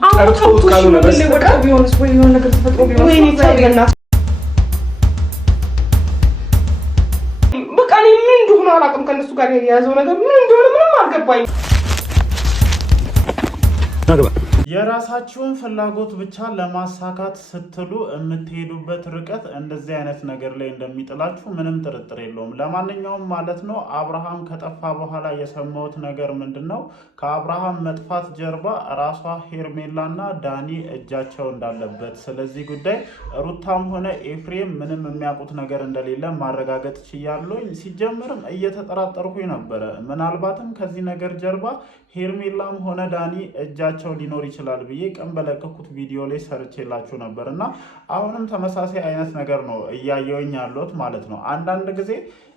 ጠርቶት ካልሆነ በስተቀር ቢሆንስ ወይ የሆነ ነገር ተፈጥሮ ቢሆን በቃ እኔ ምን እንደሆነ አላውቅም። ከእነሱ ጋር የያዘው ነገር ምን እንደሆነ ምንም አልገባኝም። የራሳችሁን ፍላጎት ብቻ ለማሳካት ስትሉ የምትሄዱበት ርቀት እንደዚህ አይነት ነገር ላይ እንደሚጥላችሁ ምንም ጥርጥር የለውም። ለማንኛውም ማለት ነው አብርሃም ከጠፋ በኋላ የሰማሁት ነገር ምንድነው? ከአብርሃም መጥፋት ጀርባ ራሷ ሄርሜላና ዳኒ እጃቸው እንዳለበት፣ ስለዚህ ጉዳይ ሩታም ሆነ ኤፍሬም ምንም የሚያውቁት ነገር እንደሌለ ማረጋገጥ ችያለሁኝ። ሲጀምርም እየተጠራጠርኩኝ ነበረ። ምናልባትም ከዚህ ነገር ጀርባ ሄርሜላም ሆነ ዳኒ እጃቸው ሊኖር ይችላል ብዬ ቀን በለቀኩት ቪዲዮ ላይ ሰርቼላችሁ ነበር እና አሁንም ተመሳሳይ አይነት ነገር ነው እያየሁኝ ያለሁት ማለት ነው። አንዳንድ ጊዜ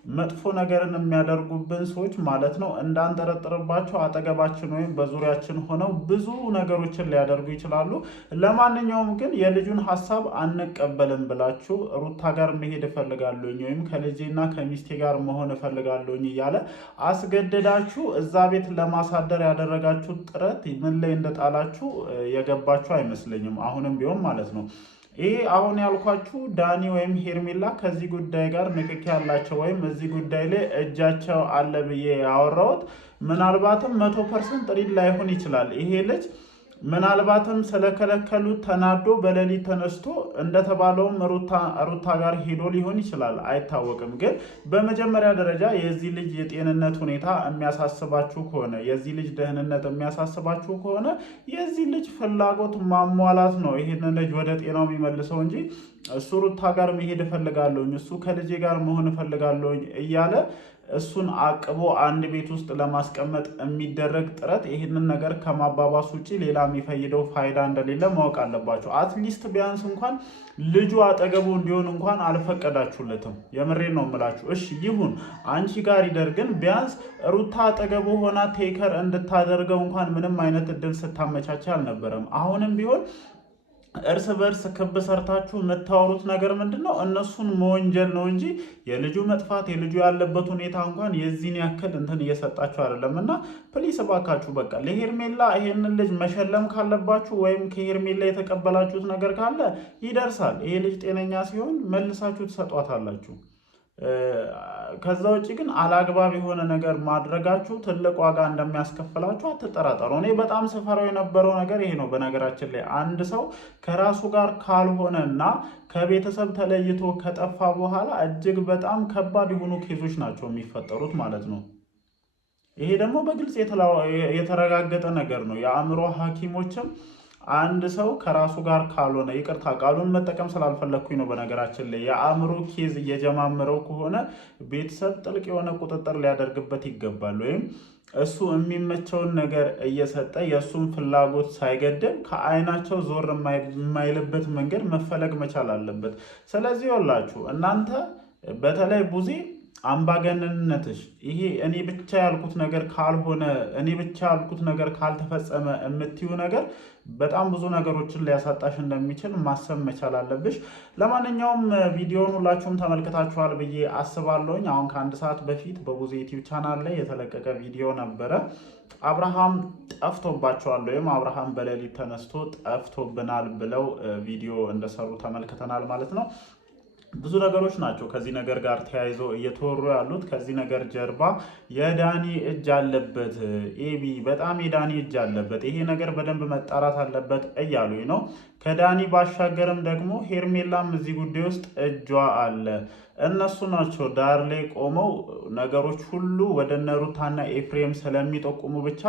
መጥፎ ነገርን የሚያደርጉብን ሰዎች ማለት ነው እንዳንጠረጥርባቸው አጠገባችን ወይም በዙሪያችን ሆነው ብዙ ነገሮችን ሊያደርጉ ይችላሉ። ለማንኛውም ግን የልጁን ሀሳብ አንቀበልም ብላችሁ ሩታ ጋር መሄድ እፈልጋለሁኝ ወይም ከልጄና ከሚስቴ ጋር መሆን እፈልጋለሁኝ እያለ አስገድዳችሁ እዛ ቤት ለማሳደር ያደረጋችሁ ጥረት ምን ላይ እንደጣላችሁ የገባችሁ አይመስለኝም። አሁንም ቢሆን ማለት ነው ይሄ አሁን ያልኳችሁ ዳኒ ወይም ሄርሜላ ከዚህ ጉዳይ ጋር ንክኪ ያላቸው ወይም እዚህ ጉዳይ ላይ እጃቸው አለ ብዬ ያወራሁት ምናልባትም 100% ሪል ላይሆን ይችላል። ይሄ ልጅ ምናልባትም ስለከለከሉት ተናዶ በሌሊት ተነስቶ እንደተባለውም ሩታ ጋር ሄዶ ሊሆን ይችላል፣ አይታወቅም። ግን በመጀመሪያ ደረጃ የዚህ ልጅ የጤንነት ሁኔታ የሚያሳስባችሁ ከሆነ የዚህ ልጅ ደህንነት የሚያሳስባችሁ ከሆነ የዚህ ልጅ ፍላጎት ማሟላት ነው ይሄንን ልጅ ወደ ጤናው የሚመልሰው እንጂ እሱ ሩታ ጋር መሄድ እፈልጋለሁኝ እሱ ከልጄ ጋር መሆን እፈልጋለሁኝ እያለ እሱን አቅቦ አንድ ቤት ውስጥ ለማስቀመጥ የሚደረግ ጥረት ይህንን ነገር ከማባባስ ውጭ ሌላ የሚፈይደው ፋይዳ እንደሌለ ማወቅ አለባቸው። አትሊስት ቢያንስ እንኳን ልጁ አጠገቡ እንዲሆን እንኳን አልፈቀዳችሁለትም። የምሬን ነው የምላችሁ። እሺ ይሁን አንቺ ጋር ይደር፣ ግን ቢያንስ ሩታ አጠገቡ ሆና ቴከር እንድታደርገው እንኳን ምንም አይነት እድል ስታመቻች አልነበረም። አሁንም ቢሆን እርስ በርስ ክብ ሰርታችሁ የምታወሩት ነገር ምንድነው? እነሱን መወንጀል ነው እንጂ የልጁ መጥፋት የልጁ ያለበት ሁኔታ እንኳን የዚህን ያክል እንትን እየሰጣችሁ አይደለም። እና ፕሊስ እባካችሁ በቃ ለሄርሜላ ይሄንን ልጅ መሸለም ካለባችሁ ወይም ከሄርሜላ የተቀበላችሁት ነገር ካለ ይደርሳል። ይሄ ልጅ ጤነኛ ሲሆን መልሳችሁ ትሰጧታላችሁ። ከዛ ውጭ ግን አላግባብ የሆነ ነገር ማድረጋችሁ ትልቅ ዋጋ እንደሚያስከፍላችሁ አትጠራጠሩ። እኔ በጣም ስፈራው የነበረው ነገር ይሄ ነው። በነገራችን ላይ አንድ ሰው ከራሱ ጋር ካልሆነና ከቤተሰብ ተለይቶ ከጠፋ በኋላ እጅግ በጣም ከባድ የሆኑ ኬዞች ናቸው የሚፈጠሩት ማለት ነው። ይሄ ደግሞ በግልጽ የተረጋገጠ ነገር ነው። የአእምሮ ሐኪሞችም አንድ ሰው ከራሱ ጋር ካልሆነ ይቅርታ ቃሉን መጠቀም ስላልፈለግኩኝ ነው። በነገራችን ላይ የአእምሮ ኬዝ እየጀማመረው ከሆነ ቤተሰብ ጥልቅ የሆነ ቁጥጥር ሊያደርግበት ይገባል። ወይም እሱ የሚመቸውን ነገር እየሰጠ የእሱን ፍላጎት ሳይገድብ ከአይናቸው ዞር የማይልበት መንገድ መፈለግ መቻል አለበት። ስለዚህ ይኸውላችሁ እናንተ በተለይ ቡዜ አምባገነንነትሽ ይሄ እኔ ብቻ ያልኩት ነገር ካልሆነ እኔ ብቻ ያልኩት ነገር ካልተፈጸመ የምትዩ ነገር በጣም ብዙ ነገሮችን ሊያሳጣሽ እንደሚችል ማሰብ መቻል አለብሽ። ለማንኛውም ቪዲዮውን ሁላችሁም ተመልክታችኋል ብዬ አስባለሁኝ። አሁን ከአንድ ሰዓት በፊት በቡዜ ዩቲዩብ ቻናል ላይ የተለቀቀ ቪዲዮ ነበረ። አብርሃም ጠፍቶባቸዋል ወይም አብርሃም በሌሊት ተነስቶ ጠፍቶብናል ብለው ቪዲዮ እንደሰሩ ተመልክተናል ማለት ነው። ብዙ ነገሮች ናቸው ከዚህ ነገር ጋር ተያይዘው እየተወሩ ያሉት። ከዚህ ነገር ጀርባ የዳኒ እጅ አለበት፣ ኤቢ በጣም የዳኒ እጅ አለበት፣ ይሄ ነገር በደንብ መጣራት አለበት እያሉኝ ነው። ከዳኒ ባሻገርም ደግሞ ሄርሜላም እዚህ ጉዳይ ውስጥ እጇ አለ። እነሱ ናቸው ዳር ላይ ቆመው ነገሮች ሁሉ ወደ እነ ሩታና ኤፍሬም ስለሚጠቁሙ ብቻ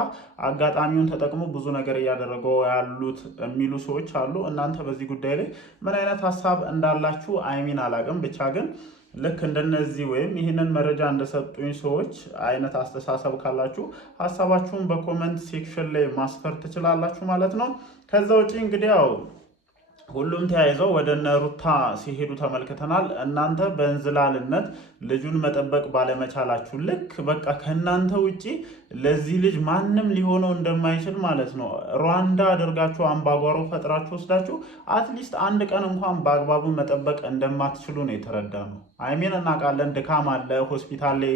አጋጣሚውን ተጠቅሞ ብዙ ነገር እያደረገው ያሉት የሚሉ ሰዎች አሉ። እናንተ በዚህ ጉዳይ ላይ ምን አይነት ሀሳብ እንዳላችሁ አይሚን አላቅም። ብቻ ግን ልክ እንደነዚህ ወይም ይህንን መረጃ እንደሰጡኝ ሰዎች አይነት አስተሳሰብ ካላችሁ ሀሳባችሁን በኮመንት ሴክሽን ላይ ማስፈር ትችላላችሁ ማለት ነው። ከዛ ውጭ እንግዲህ ያው ሁሉም ተያይዘው ወደ እነ ሩታ ሲሄዱ ተመልክተናል። እናንተ በእንዝላልነት ልጁን መጠበቅ ባለመቻላችሁ ልክ በቃ ከእናንተ ውጪ ለዚህ ልጅ ማንም ሊሆነው እንደማይችል ማለት ነው ሩዋንዳ አድርጋችሁ አምባጓሮ ፈጥራችሁ ወስዳችሁ አትሊስት አንድ ቀን እንኳን በአግባቡ መጠበቅ እንደማትችሉ ነው የተረዳነው። አይሜን እናውቃለን፣ ድካም አለ፣ ሆስፒታል ላይ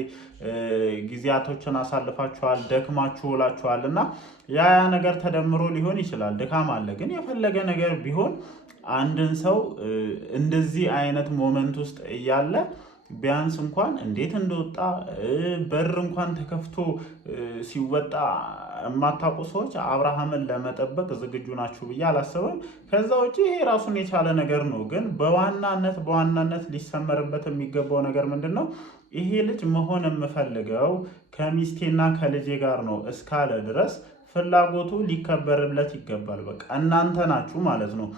ጊዜያቶችን አሳልፋችኋል፣ ደክማችሁ ውላችኋል እና ያ ነገር ተደምሮ ሊሆን ይችላል። ድካም አለ። ግን የፈለገ ነገር ቢሆን አንድን ሰው እንደዚህ አይነት ሞመንት ውስጥ እያለ ቢያንስ እንኳን እንዴት እንደወጣ በር እንኳን ተከፍቶ ሲወጣ የማታውቁ ሰዎች አብርሃምን ለመጠበቅ ዝግጁ ናችሁ ብዬ አላስብም። ከዛ ውጭ ይሄ ራሱን የቻለ ነገር ነው። ግን በዋናነት ሊሰመርበት የሚገባው ነገር ምንድን ነው? ይሄ ልጅ መሆን የምፈልገው ከሚስቴና ከልጄ ጋር ነው እስካለ ድረስ ፍላጎቱ ሊከበርለት ይገባል። በቃ እናንተ ናችሁ ማለት ነው።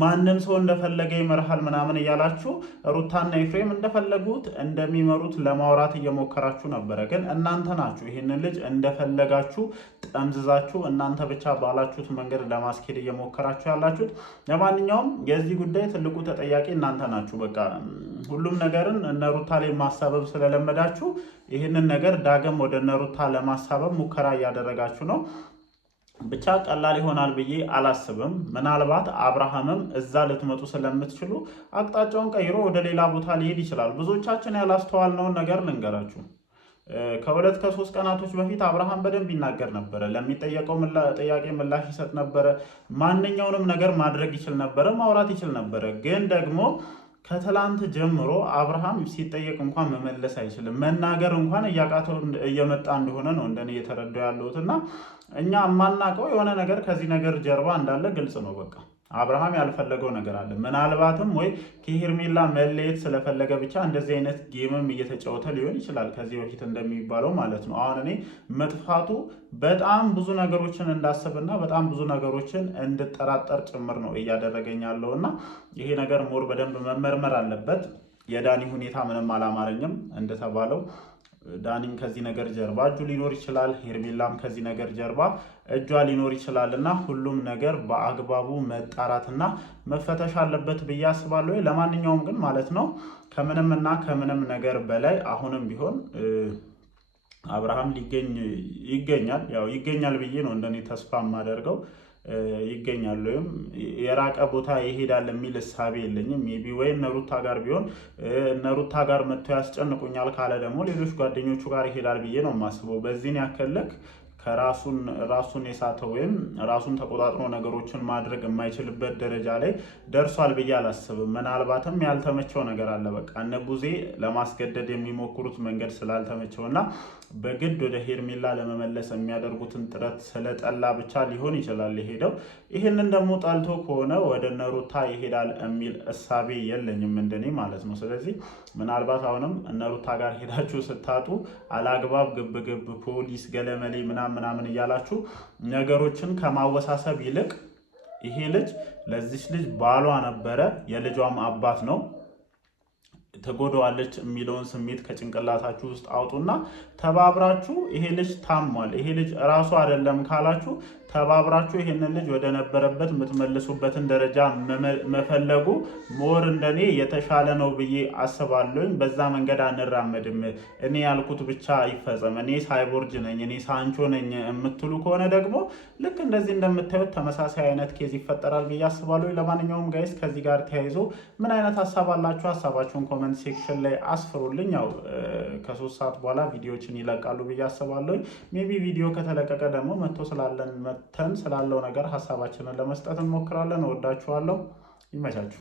ማንም ሰው እንደፈለገ ይመርሃል ምናምን እያላችሁ ሩታና ኤፍሬም እንደፈለጉት እንደሚመሩት ለማውራት እየሞከራችሁ ነበረ። ግን እናንተ ናችሁ ይህንን ልጅ እንደፈለጋችሁ ጠምዝዛችሁ እናንተ ብቻ ባላችሁት መንገድ ለማስኬድ እየሞከራችሁ ያላችሁት። ለማንኛውም የዚህ ጉዳይ ትልቁ ተጠያቂ እናንተ ናችሁ። በቃ ሁሉም ነገርን እነ ሩታ ላይ ማሳበብ ስለለመዳችሁ ይህንን ነገር ዳግም ወደ እነ ሩታ ለማሳበብ ሙከራ እያደረጋችሁ ነው። ብቻ ቀላል ይሆናል ብዬ አላስብም። ምናልባት አብርሃምም እዛ ልትመጡ ስለምትችሉ አቅጣጫውን ቀይሮ ወደ ሌላ ቦታ ሊሄድ ይችላል። ብዙዎቻችን ያላስተዋልነውን ነገር ልንገራችሁ። ከሁለት ከሶስት ቀናቶች በፊት አብርሃም በደንብ ይናገር ነበረ። ለሚጠየቀው ጥያቄ ምላሽ ይሰጥ ነበረ። ማንኛውንም ነገር ማድረግ ይችል ነበረ፣ ማውራት ይችል ነበረ። ግን ደግሞ ከትላንት ጀምሮ አብርሃም ሲጠየቅ እንኳን መመለስ አይችልም። መናገር እንኳን እያቃተው እየመጣ እንደሆነ ነው እንደኔ እየተረዳው ያለሁት እና እኛ የማናውቀው የሆነ ነገር ከዚህ ነገር ጀርባ እንዳለ ግልጽ ነው። በቃ አብርሃም ያልፈለገው ነገር አለ። ምናልባትም ወይ ከሄርሜላ መለየት ስለፈለገ ብቻ እንደዚህ አይነት ጌምም እየተጫወተ ሊሆን ይችላል፣ ከዚህ በፊት እንደሚባለው ማለት ነው። አሁን እኔ መጥፋቱ በጣም ብዙ ነገሮችን እንዳስብና በጣም ብዙ ነገሮችን እንድጠራጠር ጭምር ነው እያደረገኝ ያለው እና ይሄ ነገር ሞር በደንብ መመርመር አለበት። የዳኒ ሁኔታ ምንም አላማረኝም። እንደተባለው ዳኒም ከዚህ ነገር ጀርባ እጁ ሊኖር ይችላል፣ ሄርሜላም ከዚህ ነገር ጀርባ እጇ ሊኖር ይችላል እና ሁሉም ነገር በአግባቡ መጣራትና መፈተሽ አለበት ብዬ አስባለሁ። ለማንኛውም ግን ማለት ነው ከምንም ነገር በላይ አሁንም ቢሆን አብርሃም ይገኛል ብዬ ነው እንደኔ ተስፋ የማደርገው። ይገኛል ወይም የራቀ ቦታ ይሄዳል የሚል እሳቤ የለኝም። ሜቢ ወይ እነ ሩታ ጋር ቢሆን እነ ሩታ ጋር መጥቶ ያስጨንቁኛል ካለ ደግሞ ሌሎች ጓደኞቹ ጋር ይሄዳል ብዬ ነው የማስበው። በዚህን ያክል ልክ ራሱን የሳተ ወይም ራሱን ተቆጣጥሮ ነገሮችን ማድረግ የማይችልበት ደረጃ ላይ ደርሷል ብዬ አላስብም። ምናልባትም ያልተመቸው ነገር አለ። በቃ እነ ቡዜ ለማስገደድ የሚሞክሩት መንገድ ስላልተመቸውና በግድ ወደ ሄርሜላ ለመመለስ የሚያደርጉትን ጥረት ስለጠላ ብቻ ሊሆን ይችላል የሄደው። ይህንን ደግሞ ጠልቶ ከሆነ ወደ እነ ሩታ ይሄዳል የሚል እሳቤ የለኝም እንደኔ ማለት ነው። ስለዚህ ምናልባት አሁንም እነ ሩታ ጋር ሄዳችሁ ስታጡ አላግባብ ግብግብ ፖሊስ ገለመሌ ምናምን እያላችሁ ነገሮችን ከማወሳሰብ ይልቅ ይሄ ልጅ ለዚች ልጅ ባሏ ነበረ፣ የልጇም አባት ነው፣ ትጎዳዋለች የሚለውን ስሜት ከጭንቅላታችሁ ውስጥ አውጡና ተባብራችሁ ይሄ ልጅ ታሟል፣ ይሄ ልጅ እራሱ አይደለም ካላችሁ ተባብራችሁ ይሄንን ልጅ ወደ ነበረበት የምትመልሱበትን ደረጃ መፈለጉ ሞር እንደኔ የተሻለ ነው ብዬ አስባለሁኝ። በዛ መንገድ አንራመድም። እኔ ያልኩት ብቻ ይፈጸም፣ እኔ ሳይቦርጅ ነኝ፣ እኔ ሳንቾ ነኝ የምትሉ ከሆነ ደግሞ ልክ እንደዚህ እንደምታዩት ተመሳሳይ አይነት ኬዝ ይፈጠራል ብዬ አስባለሁ። ለማንኛውም ጋይስ ከዚህ ጋር ተያይዞ ምን አይነት ሀሳብ አላችሁ? ሀሳባችሁን ኮመንት ሴክሽን ላይ አስፍሩልኝ። ያው ከ3 ሰዓት በኋላ ቪዲዮዎችን ይለቃሉ ብዬ አስባለሁ። ሜቢ ቪዲዮ ከተለቀቀ ደግሞ ስላለው ነገር ሀሳባችንን ለመስጠት እንሞክራለን። እወዳችኋለሁ። ይመቻችሁ።